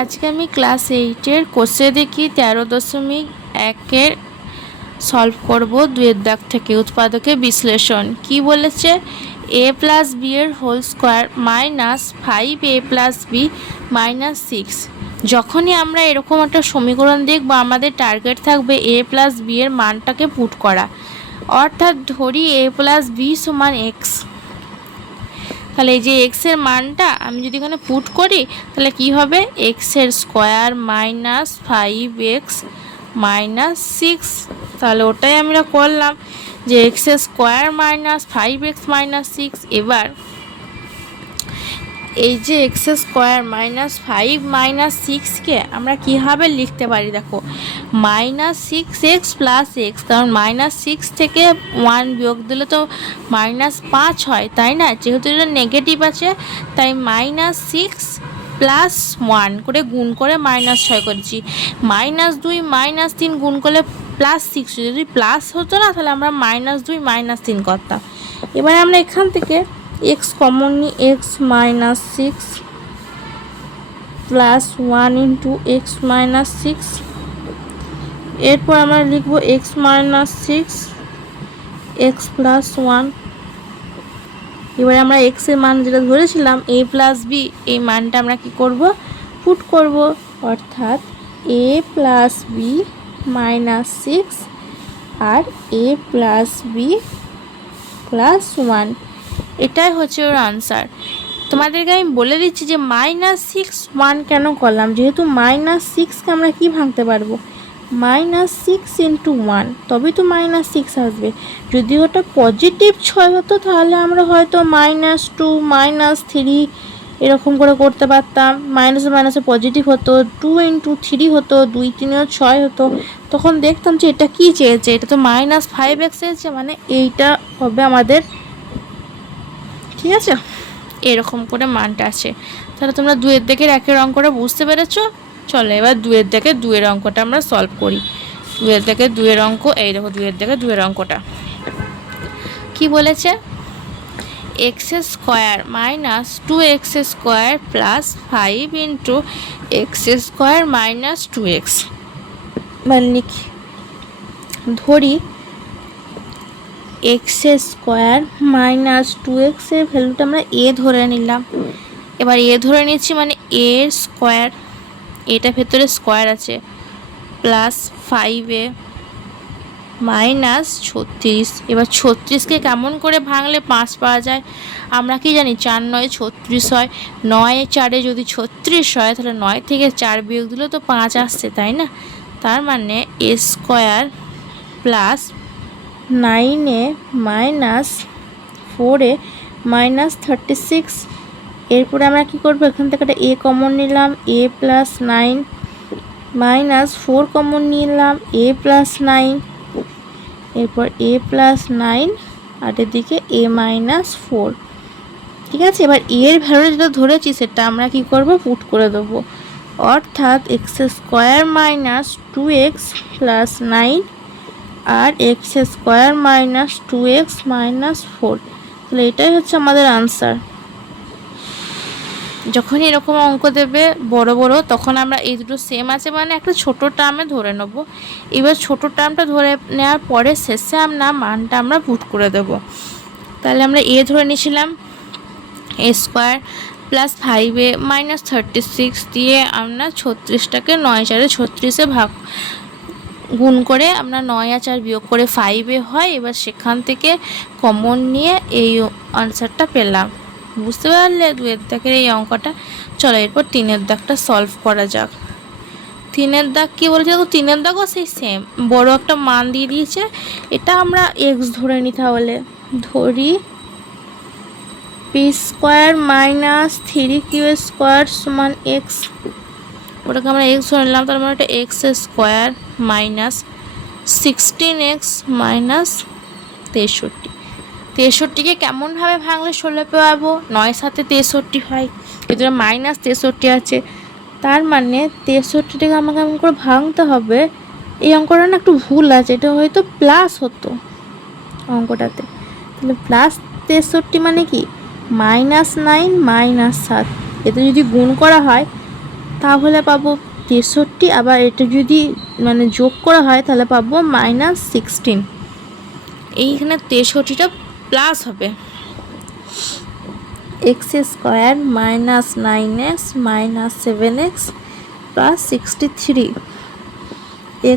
আজকে আমি ক্লাস 8-এর কোষে দেখি 13.1-এর সলভ করব 2-এর দাগ থেকে উৎপাদকের বিশ্লেষণ। কি বলেছে? a প্লাস বি এর whole square minus 5a plus b minus 6। যখনই আমরা এরকম একটা সমীকরণ দেখব আমাদের টার্গেট থাকবে a প্লাস বি এর মানটাকে পুট করা, অর্থাৎ ধরি a প্লাস বি সমান এক্স। তাহলে এই যে এক্স এর মানটা আমি যদি এখানে পুট করি তাহলে কি হবে? এক্স এর স্কোয়ার মাইনাস 5x মাইনাস 6। তাহলে ওটাই আমরা করলাম যে এক্স এর স্কোয়ার মাইনাস 5x মাইনাস 6। এবার এই যে এক্স স্কোয়ার মাইনাস 5 মাইনাস 6কে আমরা কীভাবে লিখতে পারি? দেখো, মাইনাস 6x প্লাস এক্স, কারণ মাইনাস 6 থেকে 1 বিয়োগ দিলে তো মাইনাস 5 হয়, তাই না? যেহেতু এটা নেগেটিভ আছে তাই মাইনাস 6 প্লাস 1 করে গুণ করে মাইনাস 6 করেছি। মাইনাস 2 মাইনাস 3 গুণ করলে প্লাস 6, যদি প্লাস হতো না তাহলে আমরা মাইনাস 2 মাইনাস 3 করতাম। এবার আমরা এখান থেকে এক্স কমন নিই, x minus 6 plus 1 into x minus 6। এরপর আমরা লিখব এক্স মাইনাস 6 এক্স প্লাস 1। এবার আমরা এক্স এর মান যেটা ধরেছিলাম a প্লাস বি, এই মানটা আমরা কি করব? পুট করব, অর্থাৎ a প্লাস বি মাইনাস 6 আর a প্লাস বি প্লাস 1। এটাই হচ্ছে ওর আনসার। তোমাদেরকে আমি বলে দিচ্ছি যে মাইনাস 6 1 কেন করলাম, যেহেতু মাইনাস 6কে আমরা কি ভাঙতে পারবো? মাইনাস 6 ইন্টু 1, তবেই তো মাইনাস 6 আসবে। যদি ওটা পজিটিভ 6 হতো তাহলে আমরা হয়তো মাইনাস 2 মাইনাস 3 এরকম করে করতে পারতাম। মাইনাসে মাইনাসে পজিটিভ হতো, 2 ইন্টু 3 হতো, 2 3 6 হতো। তখন দেখতাম যে এটা কি চেয়েছে, এটা তো মাইনাস 5x চেয়েছে, মানে এইটা হবে আমাদের। ঠিক আছে, এরকম করে মানটা আছে। তাহলে তোমরা 2-এর দিকের 1-এর অঙ্কটা বুঝতে পেরেছো? চলো এবার 2-এর দিকে 2-এর অঙ্কটা আমরা সলভ করি। 2-এর দিকে 2-এর অঙ্ক, এই দেখো 2-এর দিকে 2-এর অঙ্কটা কি বলেছে? X square minus 2x square plus 5 into x square minus 2x। মানে লিখি, ধরি এক্স স্কোয়ার মাইনাস 2x এর ভ্যালুটা আমরা a ধরে নিলাম। এবার a ধরে নিচ্ছি মানে a স্কোয়ার, এটা ভেতরে স্কোয়ার আছে, প্লাস 5a মাইনাস 36। এবার 36কে কেমন করে ভাঙলে 5 পাওয়া যায়? আমরা কি জানি 4 9 36 হয়, 9 4 যদি 36 হয় তাহলে 9 থেকে 4 বিয়োগ দিলে তো 5 আসছে, তাই না? তার মানে a square plus 9a minus 4a minus 36। এরপরে আমরা কি করব? এখান থেকে একটা a কমন নিলাম, a প্লাস 9 মাইনাস 4 কমন নিলাম, a প্লাস 9। এরপর a প্লাস 9 আর এদিকে a মাইনাস 4। ঠিক আছে, এবার এর ভ্যালু যেটা ধরেছি সেটা আমরা কি করব? পুট করে দেবো, অর্থাৎ x square minus 2x plus 9 আর x square minus 2x minus 4। তাহলে এটাই হচ্ছে আমাদের আনসার। যখন এরকম অঙ্ক দেবে বড় বড়, তখন আমরা এই দুটো সেম আছে মানে একটা ছোট টার্মে ধরে নেব। এবার ছোট টার্মটা ধরে নেওয়ার পরে শেষে আমরা মানটা আমরা পুট করে দেব। তাহলে আমরা এ ধরে নিয়েছিলাম এ স্কোয়ার প্লাস 5a মাইনাস 36 দিয়ে আমরা 36টাকে 9 4 36-এ ভাগ গুণ করে আমরা 9 আর 4 বিয়োগ করে 5a হয়। এবার সেখান থেকে কমন নিয়ে এই আনসারটা পেলাম। বুঝতে পারলে 2-এর দাগের এই অঙ্কটা? চলো এরপর 3-এর দাগটা সলভ করা যাক। 3-এর দাগ কী বলেছে? দেখো 3-এর দাগও সেই সেম, বড় একটা মান দিয়ে দিয়েছে। এটা আমরা এক্স ধরে নিই, তাহলে ধরি P square minus 3q square সমান এক্স। ওটাকে আমরা এক্স ধরে নিলাম, তার মানে এটা x square minus 16x minus 63। 63কে কেমনভাবে ভাঙলে 16 পাবো? 9 7 63 হয়, এদের মাইনাস 63 আছে, তার মানে 63টাকে আমাকে কেমন করে ভাঙতে হবে? এই অঙ্কটা না একটু ভুল আছে, এটা হয়তো প্লাস হতো অঙ্কটাতে। তাহলে প্লাস 63 মানে কি? -9 -7, এতে যদি গুণ করা হয় তাহলে পাবো 63, আবার এটা যদি মানে যোগ করা হয় তাহলে পাবো -16। এইখানে 63টা প্লাস হবে x² - 9x - 7x + 63।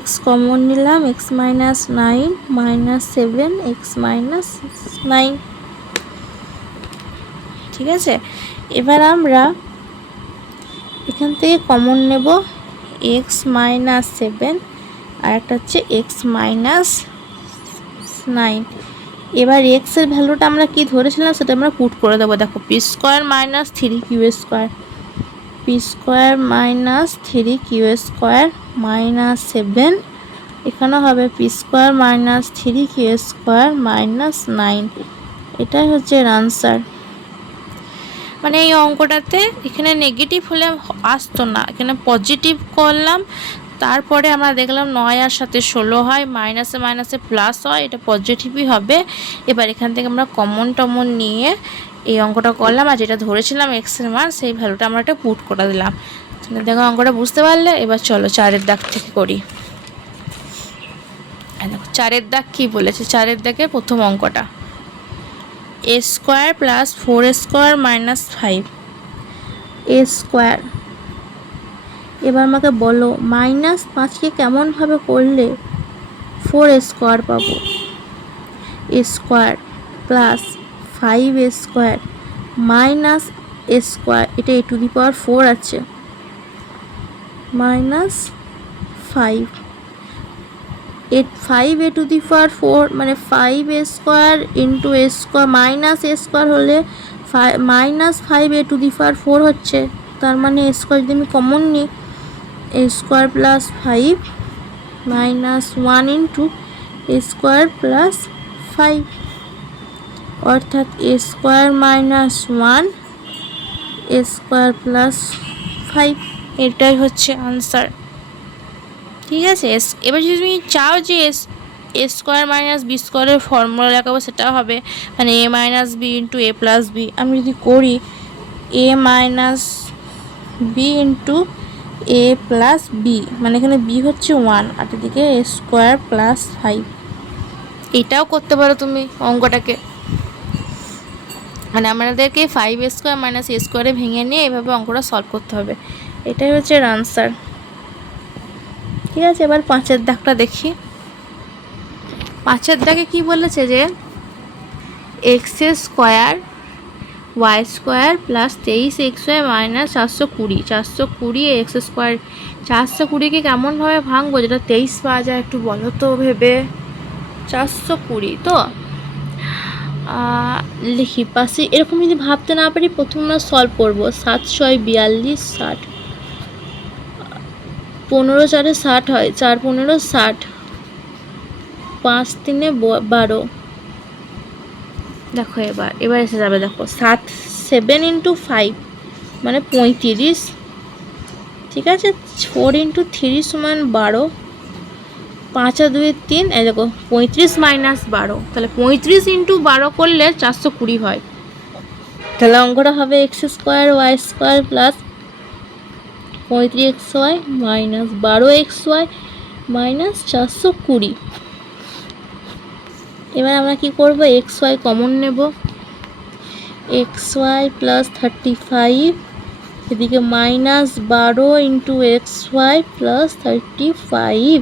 x common নিলাম, x - 9 - 7 x - 9। ঠিক আছে, এবার আমরা এখান থেকে কমন নেব x - 7 আর একটা হচ্ছে x - 9। এবার x এর ভ্যালুটা আমরা কি ধরেছিলাম সেটা আমরা পুট করে দেবো। দেখো p² - 3q² p² - 3q² -7, এখানে হবে p² - 3q² -9। এটাই হচ্ছে এর আনসার। মানে এই অঙ্কটাতে এখানে নেগেটিভ হলে আসতো না, এখানে পজিটিভ করলাম, তারপরে আমরা দেখলাম 9 আর সাথে 16 হয়, মাইনাসে মাইনাসে প্লাস হয়, এটা পজিটিভই হবে। এবার এখান থেকে আমরা কমন টমন নিয়ে এই অঙ্কটা করলাম, আর যেটা ধরেছিলাম এক্স এর মান সেই ভ্যালুটা আমরা একটা পুট করে দিলাম। দেখো অঙ্কটা বুঝতে পারলে। এবার চলো 4-এর দাগ থেকে করি। দেখো 4-এর দাগ কী বলেছে। 4-এর দাগে প্রথম অঙ্কটা a² + 4a² - 5 a²। এবার আমাকে বলো -5কে কেমনভাবে করলে 4a² পাবো। a² + 5a² - a², এটা a⁴ আছে, -5 5a⁴ মানে 5a² × a² হলে -5a⁴ হচ্ছে। তার মানে a² যদি আমি কমন নিই, a² + 5 -1 × a² + 5, অর্থাৎ a² - 1 a² + 5, এটাই হচ্ছে আনসার। ঠিক আছে, এবার যদি তুমি চাও যে a² - b² এর ফর্মুলা লাগাবো সেটাও হবে, মানে a - b × a + b। আমি যদি করি a - b × a + b, মানে এখানে b হচ্ছে 1 আর এদিকে a² + 5, এটাও করতে পারো তুমি অঙ্কটাকে। মানে আমাদেরকে 5a² - a² ভেঙে নিয়ে এভাবে অঙ্কটা সলভ করতে হবে। এটাই হচ্ছে এর আনসার। ঠিক আছে, এবার 5-এর দাগটা দেখি। 5-এর দাগে কি বলেছে যে x² y² + 23xy - 420 420 x²। 420কে কেমনভাবে ভাঙবো যেটা 23 পাওয়া যায়, একটু বলো তো ভেবে। 420 তো লিখি পাশে। এরকম যদি ভাবতে না পারি প্রথমে আমরা সলভ করবো। 7 × 6 = 42, 60, 15 × 4 = 60 হয়, 4 × 15 = 60, 5 × 3 = 12। দেখো এবার এসে যাবে। দেখো 7 × 5 মানে 35, ঠিক আছে। 4 × 3 = 12, 5 আর 2 = 3, এই দেখো 35 - 12, তাহলে 35 × 12 করলে 420 হয়। তাহলে অঙ্কটা হবে x² y² + 35xy - 12xy - 420। এবার আমরা কি করব, xy কমন নেব, xy + 35, এদিকে -12 × xy + 35।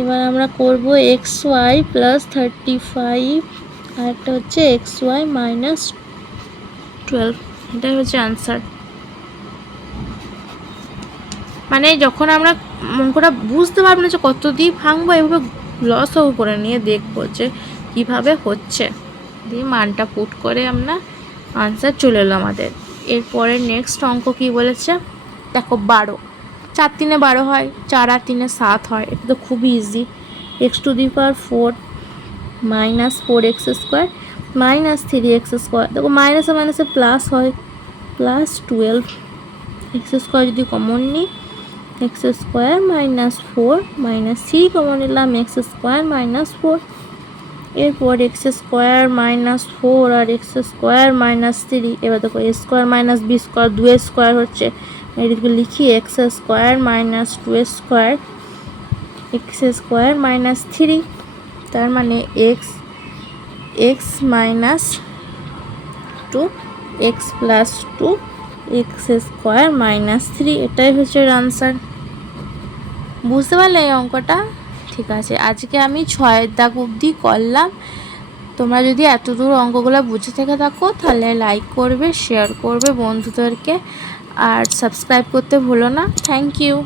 এবার আমরা করব xy + 35 আর একটা হচ্ছে xy - 12, এটাই হচ্ছে আনসার। মানে যখন আমরা অঙ্কটা বুঝতে পারবো না যে কত দিয়ে ভাঙবো, এভাবে লসও করে নিয়ে দেখবো যে কীভাবে হচ্ছে, দিয়ে মানটা পুট করে আমরা আনসার চলে এলো আমাদের। এরপরে নেক্সট অঙ্ক কী বলেছে দেখো 12। 4 × 3 = 12 হয়, 4 আর 3 = 7 হয়, এটা তো খুবই ইজি। x⁴ -4x² -3x², দেখো মাইনাসে মাইনাসে প্লাস হয়, +12। x² যদি কমন নিই, x² - 4 -3 কমন নিলাম, x² - 4। এরপর x² - 4 আর x² - 3। এবার দেখো a² - b² 2 স্কোয়ার হচ্ছে, এদিকে লিখি x square minus 2 square x square minus 3, তার মানে x minus 2 x plus 2 x square minus 3, এটাই হচ্ছে এর আনসার। বুঝতে পারলে এই অঙ্কটা? ঠিক আছে, আজকে আমি 6 দাগ অবধি করলাম। তোমরা যদি এতদূর অঙ্কগুলো বুঝে থেকে থাকো তাহলে লাইক করবে, শেয়ার করবে বন্ধুদেরকে, আর সাবস্ক্রাইব করতে ভুলো না। Thank you.